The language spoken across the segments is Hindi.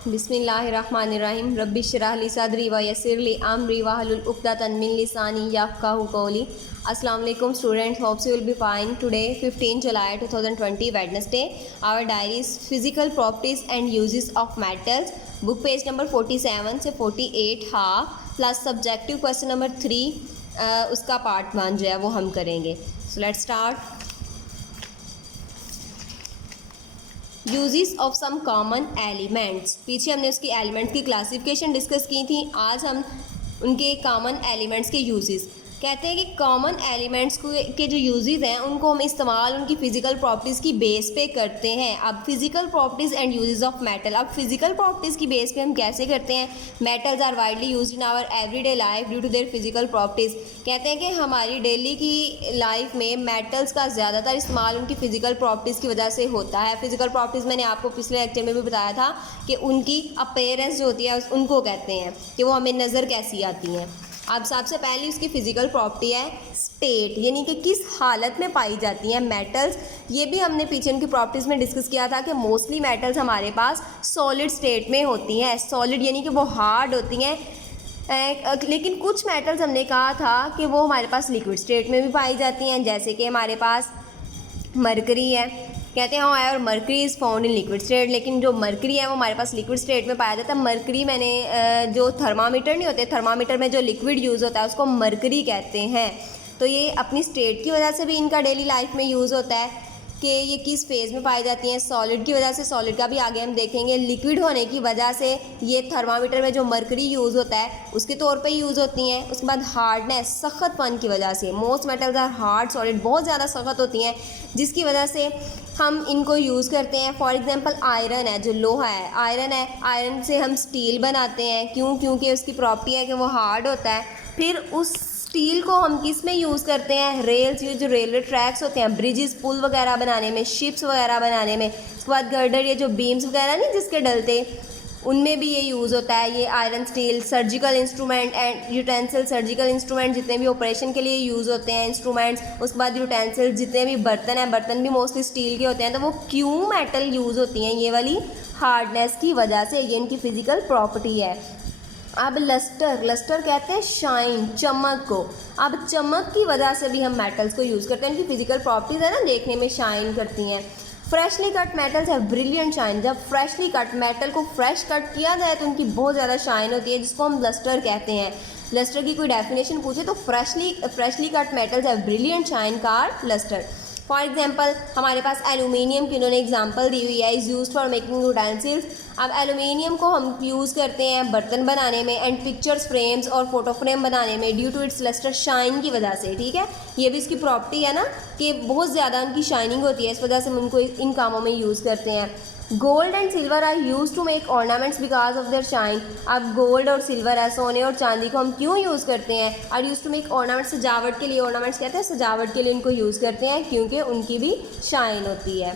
बिस्मिल्लाहिर्रहमानिर्रहीम रब्बि इश्रह ली सदरी व यस्सिर ली अमरी वहलुल उक़दतन मिन लिसानी यफ़क़हू क़ौली। अस्सलाम वालेकुम students, hopes you will be fine. Today 15 July 2020 Wednesday, our diary is physical properties and uses of metals, book page number 47 से 48 half plus subjective question number 3 उसका पार्ट 1 जो है वो हम करेंगे। So let's start. Uses of some common elements, पीछे हमने उसकी एलिमेंट्स की क्लासिफिकेशन डिस्कस की थी, आज हम उनके कॉमन एलिमेंट्स के यूजेस कहते हैं कि कॉमन एलिमेंट्स के जो यूजेस हैं उनको हम इस्तेमाल उनकी फ़िज़िकल प्रॉपर्टीज़ की बेस पे करते हैं। अब physical properties and uses of metal, अब फिज़िकल प्रॉपर्टीज़ की बेस पे हम कैसे करते हैं। Metals are widely used in our everyday life due to their physical properties, कहते हैं कि हमारी डेली की लाइफ में मेटल्स का ज़्यादातर इस्तेमाल उनकी फ़िज़िकल प्रॉपर्टीज़ की वजह से होता है। फिज़िकल प्रॉपर्टीज़ मैंने आपको पिछले लेक्चर में भी बताया था कि उनकी अपीयरेंस जो होती है उनको कहते हैं कि वो हमें नज़र कैसी आती हैं। अब सबसे पहली उसकी फ़िज़िकल प्रॉपर्टी है स्टेट, यानी कि किस हालत में पाई जाती हैं मेटल्स। ये भी हमने पीछे उनकी प्रॉपर्टीज़ में डिस्कस किया था कि मोस्टली मेटल्स हमारे पास सॉलिड स्टेट में होती हैं। सॉलिड यानी कि वो हार्ड होती हैं, लेकिन कुछ मेटल्स हमने कहा था कि वो हमारे पास लिक्विड स्टेट में भी पाई जाती हैं, जैसे कि हमारे पास मरकरी है। कहते हैं और mercury is found in liquid state, लेकिन जो मरकरी है वो हमारे पास लिक्विड स्टेट में पाया जाता है। मरकरी मैंने जो थर्मामीटर नहीं होते, थर्मामीटर में जो लिक्विड यूज़ होता है उसको मरकरी कहते हैं। तो ये अपनी स्टेट की वजह से भी इनका डेली लाइफ में यूज़ होता है कि ये किस फेज़ में पाई जाती हैं। सॉलिड की वजह से, सॉलिड का भी आगे हम देखेंगे। लिक्विड होने की वजह से ये थर्मामीटर में जो मरकरी यूज़ होता है उसके तौर पे यूज़ होती हैं। उसके बाद हार्डनेस, सख्तपन की वजह से, most metals are hard solid, बहुत ज़्यादा सख्त होती हैं जिसकी वजह से हम इनको यूज़ करते हैं। फॉर एग्जांपल आयरन है, जो लोहा है, आयरन है, आयरन से हम स्टील बनाते हैं। क्यों? क्योंकि उसकी प्रॉपर्टी है कि वो हार्ड होता है। फिर उस स्टील को हम किस में यूज़ करते हैं? रेल्स, ये जो रेलवे ट्रैक्स होते हैं, ब्रिजेस, पुल वगैरह बनाने में, शिप्स वगैरह बनाने में। उसके बाद गर्डर, ये जो बीम्स वगैरह नहीं जिसके डलते, उनमें भी ये यूज़ होता है ये iron steel. Surgical instrument and utensil, surgical instrument जितने भी ऑपरेशन के लिए यूज़ होते हैं इंस्ट्रूमेंट्स। उसके बाद यूटेंसिल, जितने भी बर्तन हैं, बर्तन भी मोस्टली स्टील के होते हैं। तो वो क्यों मेटल यूज़ होती हैं? ये वाली हार्डनेस की वजह से, ये इनकी फ़िज़िकल प्रॉपर्टी है। अब लस्टर, लस्टर कहते हैं शाइन, चमक को। अब चमक की वजह से भी हम मेटल्स को यूज़ करते हैं, इनकी फ़िज़िकल प्रॉपर्टीज़ है ना, देखने में शाइन करती हैं। फ्रेशली कट मेटल्स है ब्रिलियंट शाइन, जब फ्रेशली कट मेटल को फ्रेश कट किया जाए तो उनकी बहुत ज़्यादा शाइन होती है, जिसको हम लस्टर कहते हैं। लस्टर की कोई डेफिनेशन पूछे तो फ्रेशली कट मेटल्स है brilliant shine car lustre. For example हमारे पास एलुमिनियम की उन्होंने एग्जाम्पल दी हुई है, is use for making utensils. अब एलुमिनियम को हम यूज़ करते हैं बर्तन बनाने में एंड पिक्चर्स फ्रेम्स और फोटो फ्रेम बनाने में due to its lustre shine की वजह से। ठीक है, ये भी इसकी प्रॉपर्टी है ना कि बहुत ज़्यादा उनकी शाइनिंग होती है, इस वजह से हम उनको इन कामों में यूज़ करते हैं। Gold and silver are use to make ornaments because of their shine. अब गोल्ड और सिल्वर है, सोने और चांदी को हम क्यों यूज़ करते हैं? Are use to make ornaments, सजावट के लिए। ऑर्नामेंट्स कहते हैं सजावट के लिए इनको यूज़ करते हैं क्योंकि उनकी भी शाइन होती है।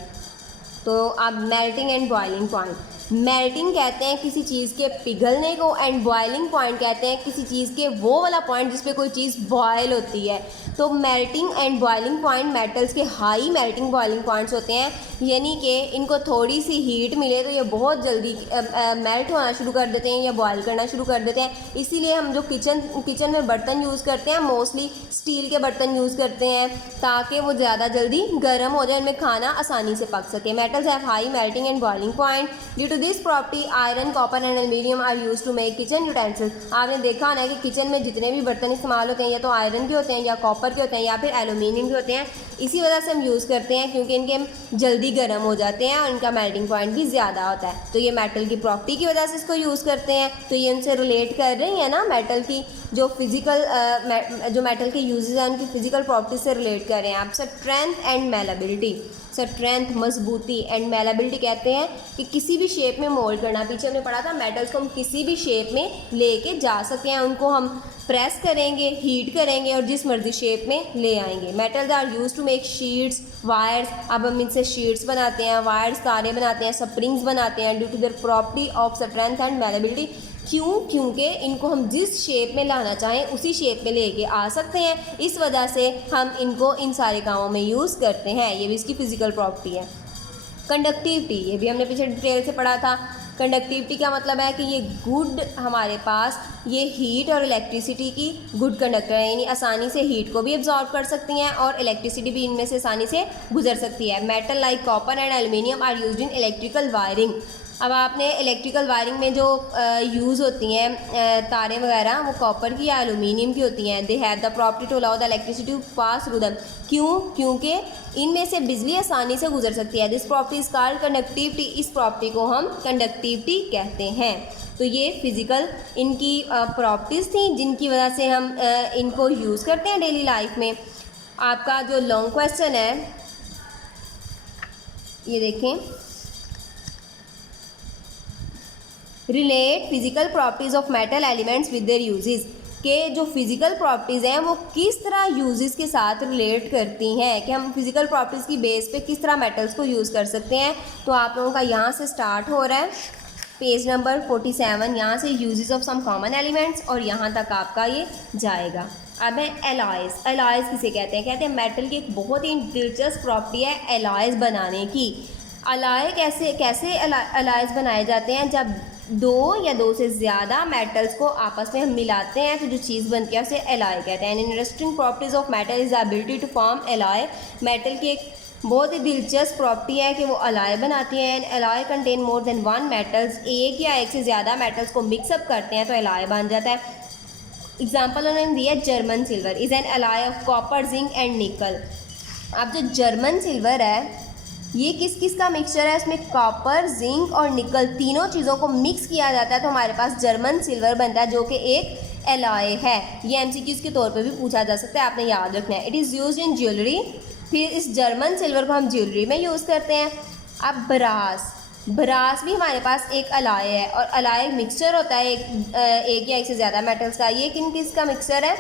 तो अब melting and boiling point, melting कहते हैं किसी चीज़ के पिघलने को एंड बॉइलिंग पॉइंट कहते हैं किसी चीज़ के वो वाला पॉइंट जिस पे कोई चीज़ बॉयल होती है। तो melting and boiling point metals के हाई मेल्टिंग बॉइलिंग पॉइंट्स होते हैं, यानी कि इनको थोड़ी सी हीट मिले तो ये बहुत जल्दी मेल्ट होना शुरू कर देते हैं या बॉयल करना शुरू कर देते हैं। इसीलिए हम जो किचन में बर्तन यूज़ करते हैं मोस्टली स्टील के बर्तन यूज़ करते हैं ताकि वो ज़्यादा जल्दी गर्म हो जाए, उनमें खाना आसानी से पक सके। Metals have high melting and boiling point due to this property iron, copper and aluminium are use to make kitchen utensils. आपने देखा होना है कि किचन में जितने भी बर्तन इस्तेमाल होते हैं या तो आयरन के होते हैं या कॉपर के होते हैं या फिर एल्यूमिनियम के होते हैं। इसी वजह से हम यूज़ करते हैं क्योंकि इनके जल्दी गर्म हो जाते हैं और इनका मेल्टिंग पॉइंट भी ज़्यादा होता है। तो ये मेटल की प्रॉपर्टी की वजह से इसको यूज़ करते हैं। तो ये उनसे रिलेट कर रही है ना, मेटल की जो फिज़िकल जो मेटल के यूजेस हैं उनकी फ़िज़िकल प्रॉपर्टी से रिलेट कर रहे हैं आप। स्ट्रेंथ एंड मेलेबिलिटी, स्ट्रेंथ मजबूती एंड मेलेबिलिटी कहते हैं कि किसी भी शेप में मोल्ड करना। पीछे हमने पढ़ा था मेटल्स को हम किसी भी शेप में लेके जा सकते हैं, उनको हम प्रेस करेंगे, हीट करेंगे और जिस मर्जी शेप में ले आएंगे। Metals are use to make sheets, wires. अब हम इनसे शीट्स बनाते हैं, वायर्स, तारे बनाते हैं, स्प्रिंग्स बनाते हैं due to their property of strength and malleability. क्यों? क्योंकि इनको हम जिस शेप में लाना चाहें उसी शेप में लेके आ सकते हैं, इस वजह से हम इनको इन सारे कामों में यूज़ करते हैं। ये भी इसकी फ़िज़िकल प्रॉपर्टी है। कंडक्टिविटी, ये भी हमने पीछे डिटेल से पढ़ा था कंडक्टिविटी का मतलब है कि ये गुड हमारे पास ये हीट और इलेक्ट्रिसिटी की गुड कंडक्टर है, यानी आसानी से हीट को भी एब्जॉर्ब कर सकती हैं और इलेक्ट्रिसिटी भी इनमें से आसानी से गुजर सकती है। Metal like copper and aluminium are used in electrical wiring. अब आपने इलेक्ट्रिकल वायरिंग में जो यूज़ होती हैं तारें वगैरह, वो कॉपर की या एल्युमिनियम की होती हैं। They have the property to allow the electricity to pass through them. क्यों? क्योंकि इनमें से बिजली आसानी से गुजर सकती है। This property is called conductivity. इस प्रॉपर्टी को हम कंडक्टिविटी कहते हैं। तो ये फिज़िकल इनकी प्रॉपर्टीज़ थी जिनकी वजह से हम इनको यूज़ करते हैं डेली लाइफ में। आपका जो लॉन्ग क्वेश्चन है ये देखें, relate physical properties of metal elements with their uses. के जो फिज़िकल प्रॉपर्टीज़ हैं वो किस तरह यूजेस के साथ रिलेट करती हैं, कि हम फिज़िकल प्रॉपर्टीज़ की बेस पे किस तरह मेटल्स को यूज़ कर सकते हैं। तो आप लोगों का यहाँ से स्टार्ट हो रहा है पेज नंबर 47, यहाँ से uses of some common elements, और यहाँ तक आपका ये जाएगा। अब है एलॉयज़। एलॉयज़ किसे कहते हैं? कहते हैं मेटल की एक बहुत ही दिलचस्प प्रॉपर्टी है एलॉयज़ बनाने की। अलॉय कैसे अलॉयज़ बनाए जाते हैं? जब दो या दो से ज़्यादा मेटल्स को आपस में हम मिलाते हैं तो जो चीज़ बनती है उसे एलॉय कहते हैं। Interesting properties of metal is the ability to form alloy. Metal की एक बहुत ही दिलचस्प प्रॉपर्टी है कि वो अलॉय बनाती है। And alloy contain more than one metals. एक या एक से ज़्यादा मेटल्स को मिक्सअप करते हैं तो अलॉय बन जाता है। एग्जाम्पल उन्होंने दिया German silver is an alloy of copper, zinc and निकल। अब जो जर्मन सिल्वर है ये किस किस का मिक्सचर है? इसमें कॉपर, जिंक और निकल तीनों चीज़ों को मिक्स किया जाता है तो हमारे पास जर्मन सिल्वर बनता है, जो कि एक एलॉय है। ये एमसीक्यूज़ के तौर पे भी पूछा जा सकता है, आपने याद रखना है। It is used in jewellery. फिर इस जर्मन सिल्वर को हम ज्वेलरी में यूज़ करते हैं। अब ब्रास भी हमारे पास एक अलॉय है, और अलॉय मिक्सचर होता है एक या एक से ज़्यादा मेटल्स का। ये किन किस का मिक्सचर है?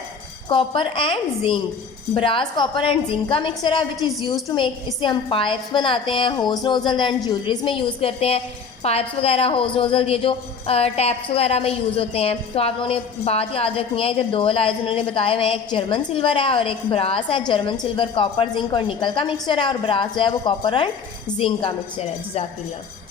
Copper and zinc. Brass, copper and zinc का मिक्सचर है which is use to make. इससे हम पाइप्स बनाते हैं, होज नोजल एंड ज्वेलरीज में यूज़ करते हैं। पाइप्स वगैरह, होज नोजल, ये जो टैप्स वगैरह में यूज़ होते हैं। तो आप लोगों ने बात याद रखनी है, इधर दो अलॉयज़ उन्होंने बताए हुए हैं, एक जर्मन सिल्वर है और एक ब्रास है। जर्मन सिल्वर कॉपर, जिंक और निकल का मिक्सचर है, और ब्रास जो है वो कॉपर एंड जिंक का मिक्सचर है। जज़ाकल्लाह।